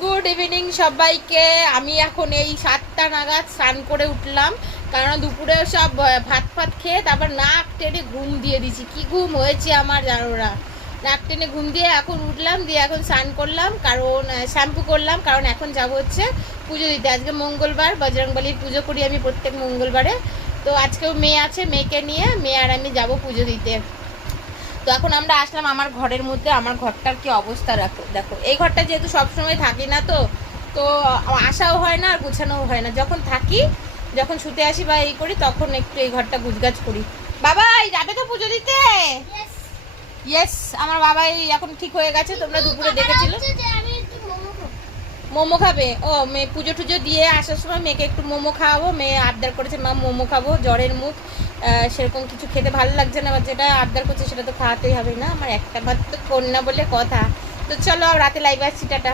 Good evening সবাইকে। আমি এখন এই 7টা নাগাদ স্নান করে উঠলাম, কারণ দুপুরে সব ভাত ফাত খেয়ে তারপর নাক টেনে ঘুম দিয়ে দিছি। কি ঘুম হয়েছে আমার জানো না, নাক টেনে ঘুম দিয়ে এখন উঠলাম, দিয়ে এখন স্নান করলাম, কারণ শ্যাম্পু করলাম, কারণ এখন যাব হচ্ছে পুজো দিতে। আজকে মঙ্গলবার, বজরংবলীর পুজো করি আমি প্রত্যেক মঙ্গলবারে। তো আজকেও মেয়ে আছে, মেয়েকে নিয়ে মেয়ে আর আমি যাব পুজো দিতে। তো এখন আমরা আসলাম আমার ঘরের মধ্যে। আমার ঘরটার কি অবস্থা দেখো। এই ঘরটা যেহেতু সবসময় থাকি না, তো তো আসাও হয় না আর গুছানোও হয় না। যখন থাকি, যখন শুতে আসি বা এই করি, তখন একটু এই ঘরটা গুছগাছ করি। বাবাই যাবে তো পুজো দিতে? ইয়েস, আমার বাবাই এখন ঠিক হয়ে গেছে। তোমরা দুপুরে দেখেছিলে মোমো খাবে। ও মেয়ে পুজো টুজো দিয়ে আসার সময় মেয়েকে একটু মোমো খাওয়াবো। মেয়ে আবদার করেছে মা মোমো খাবো, জ্বরের মুখ, সেরকম কিছু খেতে ভালো লাগছে না। আবার যেটা আবদার করছে সেটা তো খাওয়াতেই হবে না, আমার একটা মাত্র কন্যা বলে কথা। তো চলো রাতে লাইভে আসছি, টাটা।